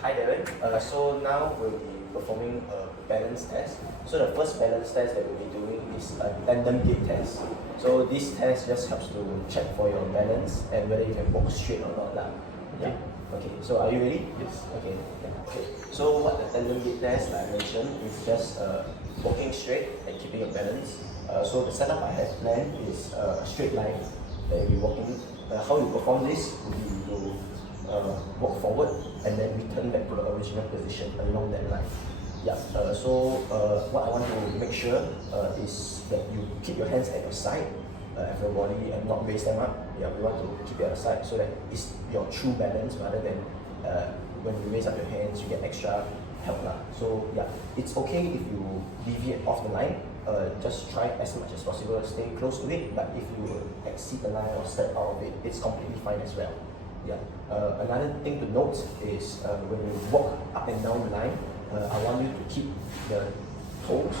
hi Darren. So now we'll be performing a balance test. So the first balance test that we'll be doing is a Tandem Gait test. So this test just helps to check for your balance and whether you can walk straight or not. Yeah. Okay, so are you ready? Yes. Okay. Okay. So what the Tandem Gait test, like I mentioned, is just walking straight and keeping your balance. So the setup I have planned is a straight line that you'll be walking. How you perform this will be to walk forward and then return back to the original position along that line. Yeah. What I want to make sure is that you keep your hands at your side of your body and not raise them up. Yeah, we want to keep it at the side so that it's your true balance rather than when you raise up your hands you get extra help. So yeah, it's okay if you deviate off the line. Just try as much as possible to stay close to it, but if you exceed the line or step out of it, it's completely fine as well. Yeah. Another thing to note is when you walk up and down the line, I want you to keep the toes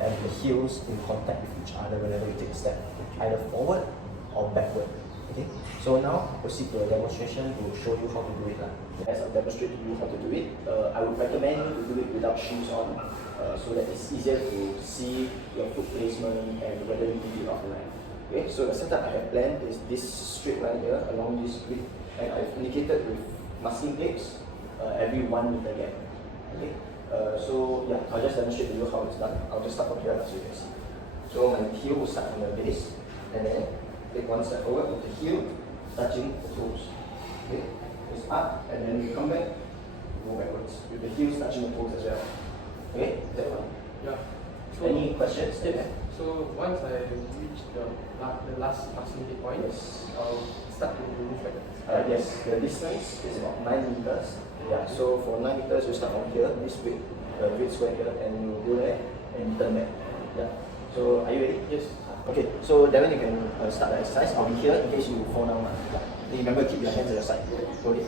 and the heels in contact with each other whenever you take a step, either forward or backward. Okay. So now proceed to a demonstration to show you how to do it. As I demonstrate to you how to do it, I would recommend you to do it without shoes on, so that it's easier to see your foot placement and whether you deviate off the line. Okay. So the setup I have planned is this straight line here along this width, and I've indicated with masking tapes every 1 meter gap. Okay. So yeah, I'll just demonstrate to you how it's done. I'll just start from here so you can see. So my heel will start from the base, and then take one step forward with the heel touching the toes. Okay. It's up, and then you come back, go backwards with the heels touching the toes as well. Okay, is that one? Yeah. So, any questions? Yes. So once I reach the last passing point, Yes. I'll start to move back. Yes, the distance is about 9 meters. Yeah, so for 9 meters, you start from here, this way, the red square here, and you go there and turn back. Yeah. So are you ready? Yes. Okay, so Darren, you can start the exercise. I'll be here in case you fall down. Yeah. Then remember, keep your hands at your side. Go ahead.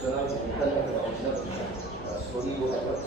So now you can turn back to the original position. Slowly go backwards.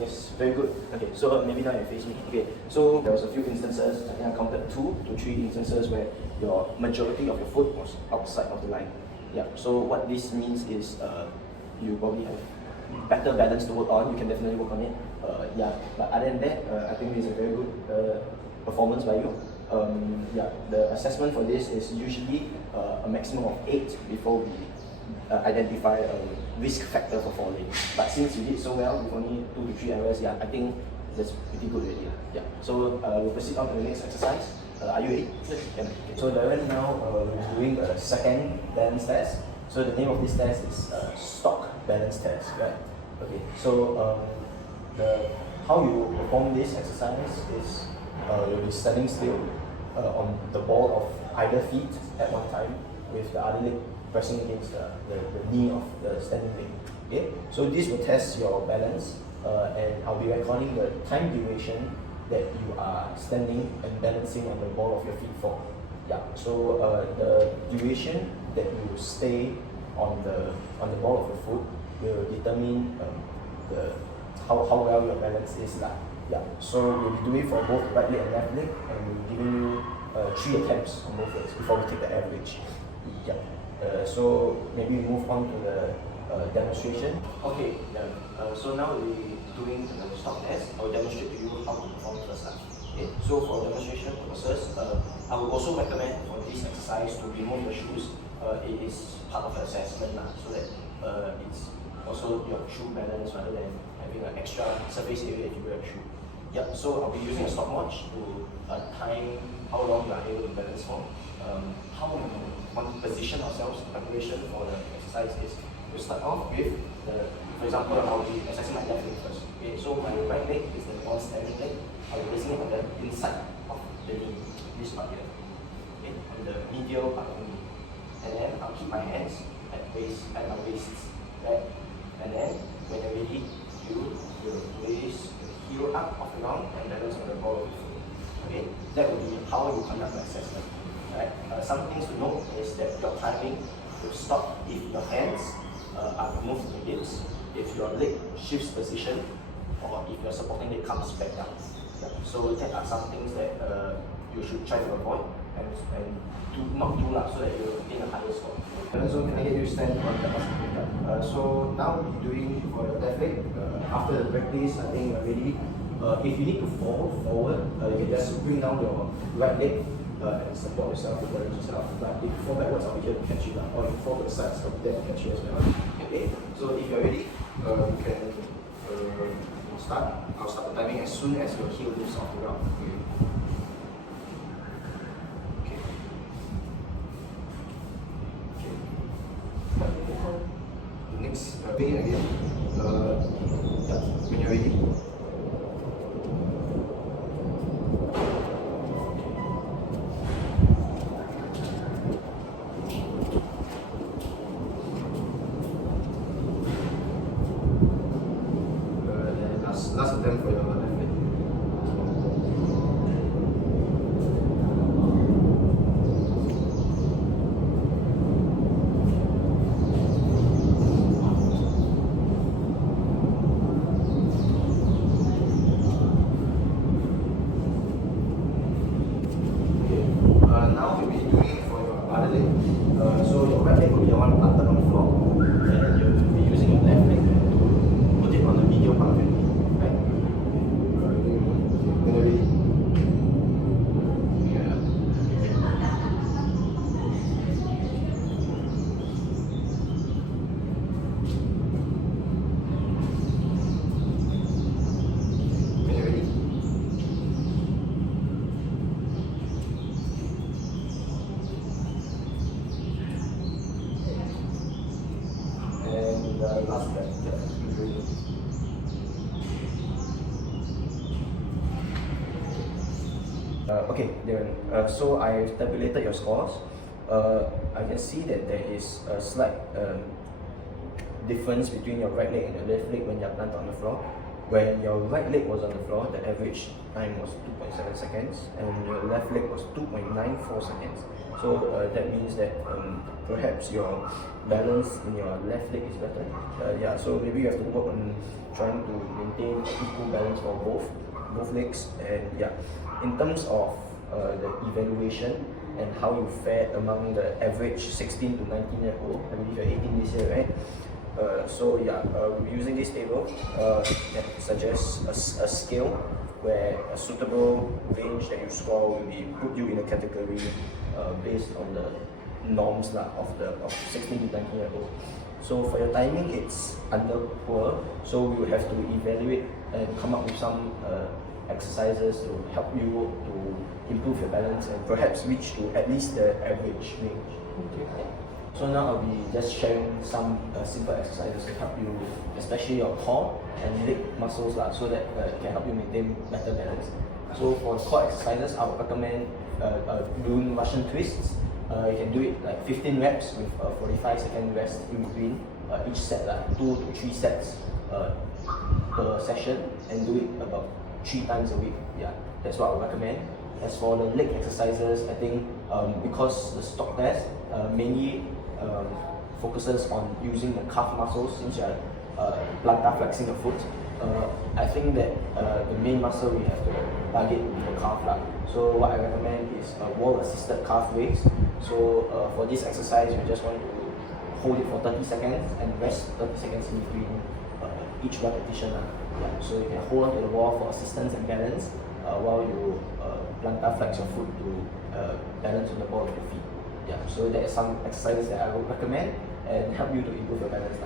Yes, very good. Okay, so maybe now you face me. Okay, so there was a few instances, I think I counted 2 to 3 instances where your majority of your foot was outside of the line. Yeah, so what this means is you probably have better balance to work on. You can definitely work on it. Yeah, but other than that, I think it's a very good performance by you. Yeah, the assessment for this is usually a maximum of 8 before we identify a risk factor for falling. But since you did so well with only 2 to 3 errors, yeah, I think that's pretty good already. Yeah. So we'll proceed on to the next exercise. Are you ready? Yes. Okay. So Darren now we're doing the second balance test. So the name of this test is Stork balance test. Right? Okay. So how you perform this exercise is you'll be standing still on the ball of either feet at one time with the other leg pressing against the knee of the standing leg. Okay, so this will test your balance, and I'll be recording the time duration that you are standing and balancing on the ball of your feet for. Yeah, so the duration that you stay on the ball of your foot will determine how well your balance is. Yeah, so we'll be doing for both right leg and left leg, and we'll be giving you 3 attempts on both legs before we take the average. Yeah. So maybe we move on to the demonstration. Okay, so now we're doing the Stork test. I'll demonstrate to you how to perform first. Okay, so for demonstration purposes, I would also recommend for this exercise to remove the shoes. It is part of the assessment so that it's also your shoe balance rather than having an extra surface area if you wear a shoe. Yep, so I'll be using a stopwatch to time how long you are able to balance for. How we want to position ourselves in preparation for the exercise is to start off with for example, I'll be exercising my left leg first. Okay, so my right leg is the non-standing leg. I'll be placing it on the inside of the knee, this part here. Okay, on the medial part of the knee. And then I'll keep my hands at my waists, right? And then when you're ready, you will raise the heel up off the ground and balance on the ball of the foot. Okay, that will be how you conduct the assessment. Right? Some things to note is that your timing will stop if your hands are moved to the hips, if your leg shifts position, or if your supporting leg comes back down. Yeah. So that are some things that you should try to avoid and not do so that you obtain a higher score. So can I get you to stand on the basket? So now we'll be doing for your left leg. After the practice, I think you're ready. If you need to fall forward, you can just bring down your right leg and support yourself, to balance yourself. But if you fall backwards, I'll be here to catch you. Or if you fall to the sides, I'll be there to catch you as well. Okay, so if you're ready, you can start. I'll start the timing as soon as your heel lifts off the ground. Okay. The next thing again. When you're ready. Last attempt for your left leg. Now we'll be doing it for your other leg. So your right leg will be the one planted on the floor, and you'll be using your left leg to put it on the medial part of it. Last step, okay, Darren. So I've tabulated your scores. I can see that there is a slight difference between your right leg and your left leg when you're planted on the floor. When your right leg was on the floor, the average time was 2.7 seconds, and your left leg was 2.94 seconds. So that means that perhaps your balance in your left leg is better. Yeah, so maybe you have to work on trying to maintain equal balance for both legs. And yeah, in terms of the evaluation and how you fare among the average 16 to 19-year-old, I believe you're 18 this year, right? So yeah, using this table that suggests a scale where a suitable range that you score will be put you in a category based on the norms of 16 to 19-year-old. So for your timing, it's under poor. So we will have to evaluate and come up with some exercises to help you to improve your balance and perhaps reach to at least the average range. Okay. So now I'll be just sharing some simple exercises to help you, especially your core and leg muscles, so that it can help you maintain better balance. So for core exercises, I would recommend doing Russian twists. You can do it like 15 reps with a 45-second rest in between each set, 2 to 3 sets per session, and do it about 3 times a week. Yeah, that's what I would recommend. As for the leg exercises, I think because the Stork test mainly focuses on using the calf muscles, since you're plantar flexing the foot, I think that the main muscle we have to target will be the calf. So what I recommend is wall-assisted calf raise. So for this exercise, you just want to hold it for 30 seconds and rest 30 seconds in between each repetition. Yeah. So you can hold on to the wall for assistance and balance while you plantar flex your foot to balance on the ball of your feet. Yeah. So there are some exercises that I would recommend and help you to improve your balance.